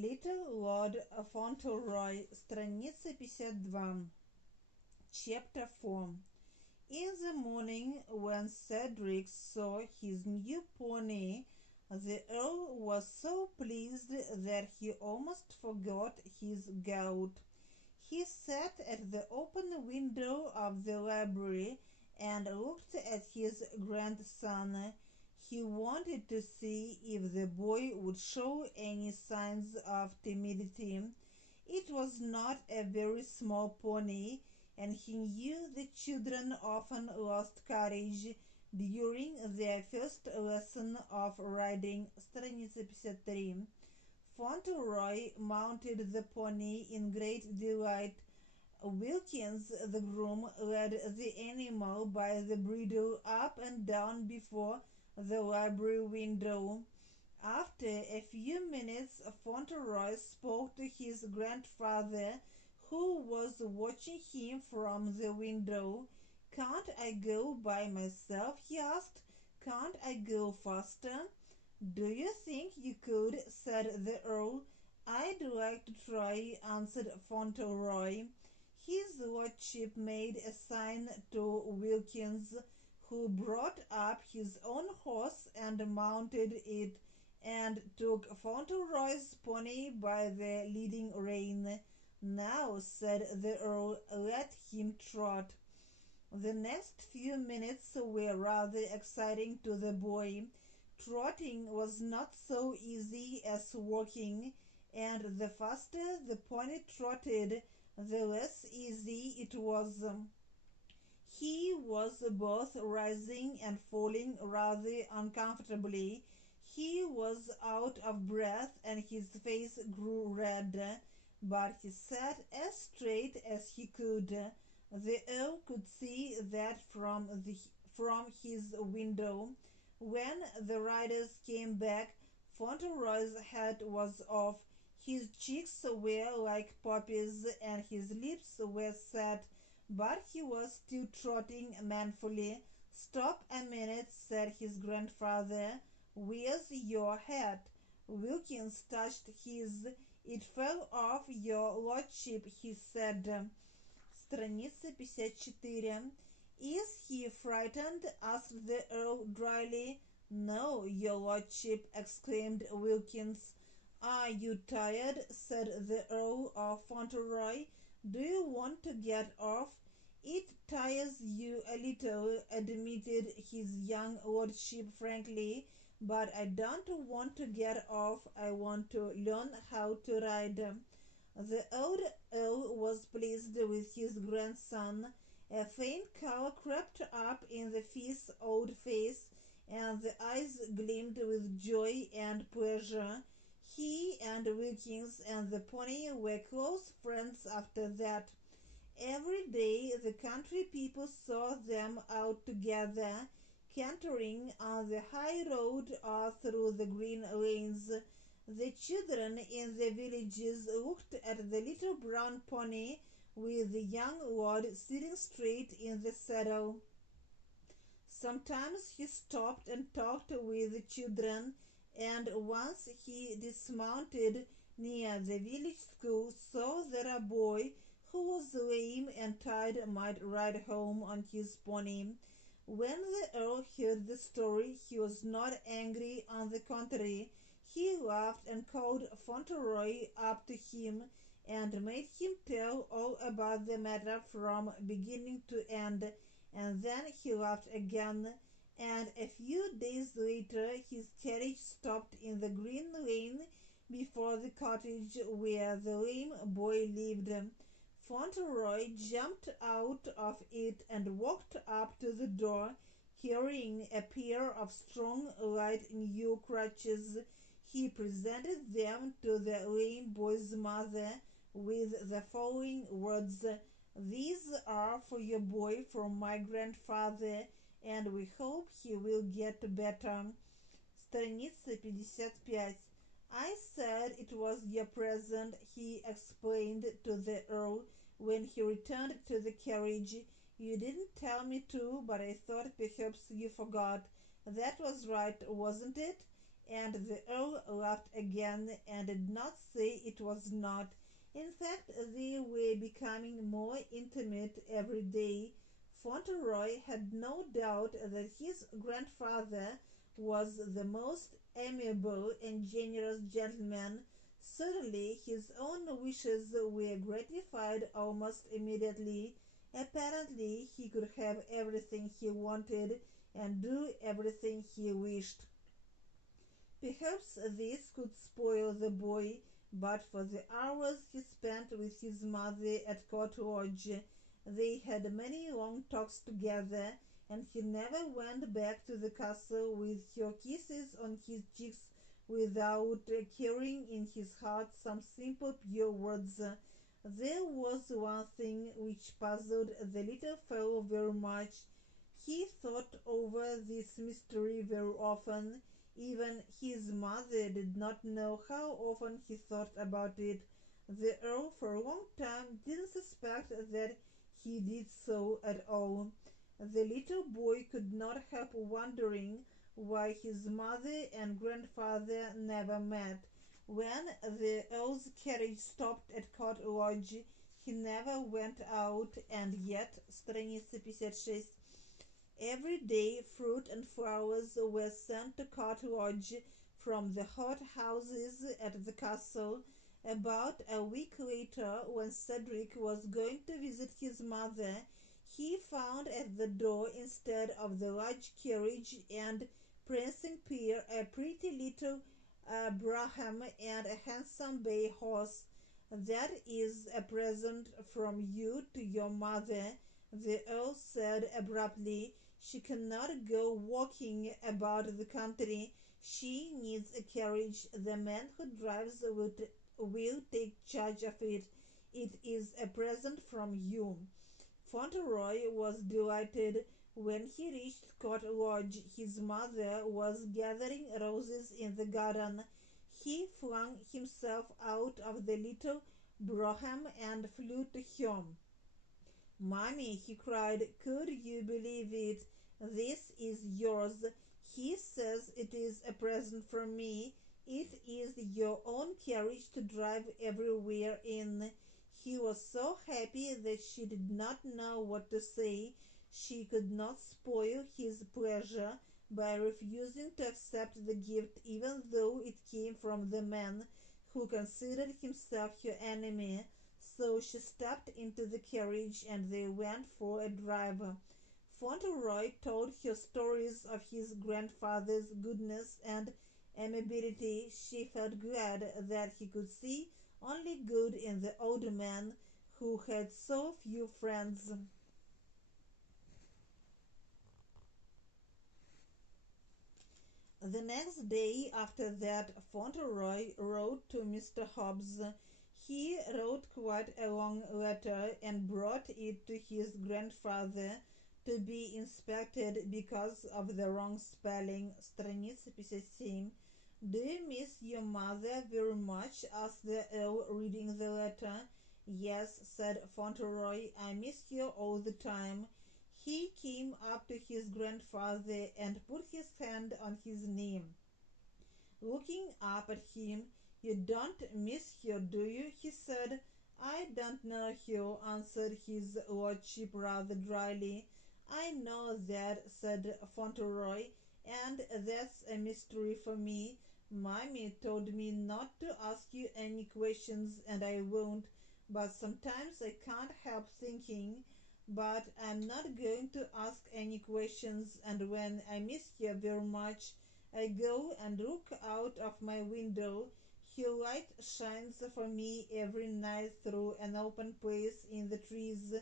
Little Lord Fauntleroy, страница 52. Chapter 4. In the morning, when Cedric saw his new pony, the Earl was so pleased that he almost forgot his gout. He sat at the open window of the library and looked at his grandson. He wanted to see if the boy would show any signs of timidity. It was not a very small pony, and he knew the children often lost courage during their first lesson of riding. Страница 53. Fauntleroy mounted the pony in great delight. Wilkins, the groom, led the animal by the bridle up and down before the library window. After a few minutes, Fauntleroy spoke to his grandfather, who was watching him from the window. "Can't I go by myself?" he asked. "Can't I go faster?" "Do you think you could?" said the Earl. "I'd like to try," answered Fauntleroy. His lordship made a sign to Wilkins, who brought up his own horse and mounted it, and took Fauntleroy's pony by the leading rein. "Now," said the Earl, "let him trot." The next few minutes were rather exciting to the boy. Trotting was not so easy as walking, and the faster the pony trotted, the less easy it was. He was both rising and falling rather uncomfortably. He was out of breath and his face grew red, but he sat as straight as he could. The Earl could see that from his window. When the riders came back, Fauntleroy's hat was off. His cheeks were like poppies and his lips were set, but he was still trotting manfully. "Stop a minute," said his grandfather. "Where's your hat?" Wilkins touched his. "It fell off, your lordship," he said. Страница 54. "Is he frightened?" asked the Earl dryly. "No, your lordship," exclaimed Wilkins. "Are you tired?" said the Earl of Fauntleroy. "Do you want to get off?" "It tires you a little," admitted his young lordship frankly, "but I don't want to get off. I want to learn how to ride." The old Earl was pleased with his grandson. A faint color crept up in the fierce old face, and the eyes gleamed with joy and pleasure. He and Wilkins and the pony were close friends after that. Every day the country people saw them out together, cantering on the high road or through the green lanes. The children in the villages looked at the little brown pony with the young lord sitting straight in the saddle. Sometimes he stopped and talked with the children, and once he dismounted near the village school so that a boy who was lame and tired might ride home on his pony. When the Earl heard the story, he was not angry. On the contrary, he laughed and called Fauntleroy up to him and made him tell all about the matter from beginning to end, and then he laughed again, and a few days later his carriage stopped in the green lane before the cottage where the lame boy lived. Fauntleroy jumped out of it and walked up to the door, carrying a pair of strong light new crutches. He presented them to the lame boy's mother with the following words: "These are for your boy from my grandfather, and we hope he will get better." Страница 55. "I said it was your present," he explained to the Earl when he returned to the carriage. "You didn't tell me to, but I thought perhaps you forgot. That was right, wasn't it? And the Earl laughed again and did not say it was not. In fact, they were becoming more intimate every day. Fauntleroy had no doubt that his grandfather was the most amiable and generous gentleman. Certainly, his own wishes were gratified almost immediately. Apparently, he could have everything he wanted and do everything he wished. Perhaps this could spoil the boy, but for the hours he spent with his mother at Court Lodge, they had many long talks together, and he never went back to the castle with her kisses on his cheeks without carrying in his heart some simple pure words. There was one thing which puzzled the little fellow very much. He thought over this mystery very often. Even his mother did not know how often he thought about it. The Earl for a long time didn't suspect that he did so at all. The little boy could not help wondering why his mother and grandfather never met. When the Earl's carriage stopped at Court Lodge, he never went out, and yet, страница 56, every day fruit and flowers were sent to Court Lodge from the hot houses at the castle. About a week later, when Cedric was going to visit his mother, he found at the door, instead of the large carriage and prancing pair, a pretty little brougham and a handsome bay horse. "That is a present from you to your mother," the Earl said abruptly. "She cannot go walking about the country. She needs a carriage. The man who drives will take charge of it. It is a present from you." Fauntleroy was delighted. When he reached Court Lodge, his mother was gathering roses in the garden. He flung himself out of the little brougham and flew to her. "Mommy," he cried, "could you believe it? This is yours. He says it is a present from me. It is your own carriage to drive everywhere in." He was so happy that she did not know what to say. She could not spoil his pleasure by refusing to accept the gift, even though it came from the man who considered himself her enemy. So she stepped into the carriage and they went for a drive. Fauntleroy told her stories of his grandfather's goodness and amiability. She felt glad that he could see only good in the old man who had so few friends. The next day after that, Fauntleroy wrote to Mr. Hobbs. He wrote quite a long letter and brought it to his grandfather to be inspected because of the wrong spelling. Страница 57. "Do you miss your mother very much?" asked the Earl, reading the letter. "Yes," said Fauntleroy, "I miss her all the time." He came up to his grandfather and put his hand on his knee. Looking up at him, "You don't miss her, do you?" he said. "I don't know her," answered his lordship rather dryly. "I know that," said Fauntleroy, "and that's a mystery for me. Mommy told me not to ask you any questions, and I won't, but sometimes I can't help thinking. But I'm not going to ask any questions, and when I miss her very much, I go and look out of my window. Her light shines for me every night through an open place in the trees.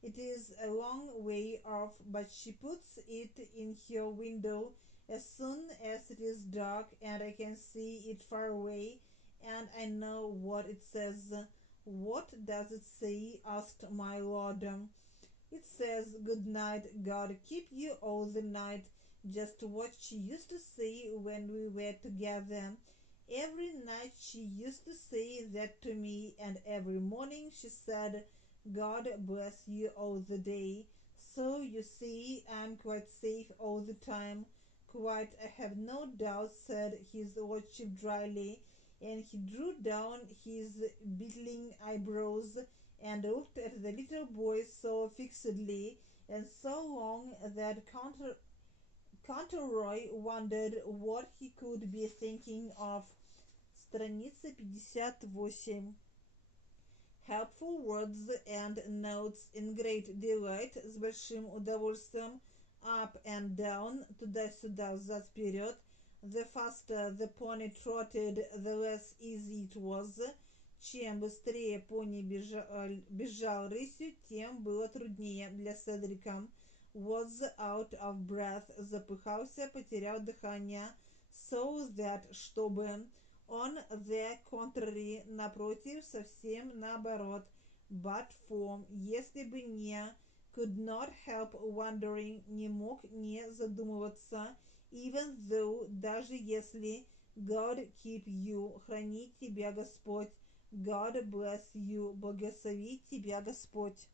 It is a long way off, but she puts it in her window as soon as it is dark, and I can see it far away, and I know what it says." "What does it say?" asked my lord. "It says, 'Good night, God keep you all the night,' just what she used to say when we were together. Every night she used to say that to me, and every morning she said, 'God bless you all the day.' So you see I'm quite safe all the time. quite, I have no doubt, said his lordship dryly, and he drew down his beetling eyebrows and looked at the little boy so fixedly and so long that Fauntleroy wondered what he could be thinking of. Страница 58. Helpful words and notes in great delight, с большим удовольствием, up and down, туда-сюда, взад-вперед. The faster the pony trotted, the less easy it was. Чем быстрее пони бежал рысью, тем было труднее для Седрика. Was out of breath, запыхался, потерял дыхание. So that, чтобы. On the contrary, напротив, совсем наоборот. But for, если бы не. Could not help wondering, не мог не задумываться. Even though, даже если. God keep you, храни тебя Господь. God bless you, благослови тебя Господь.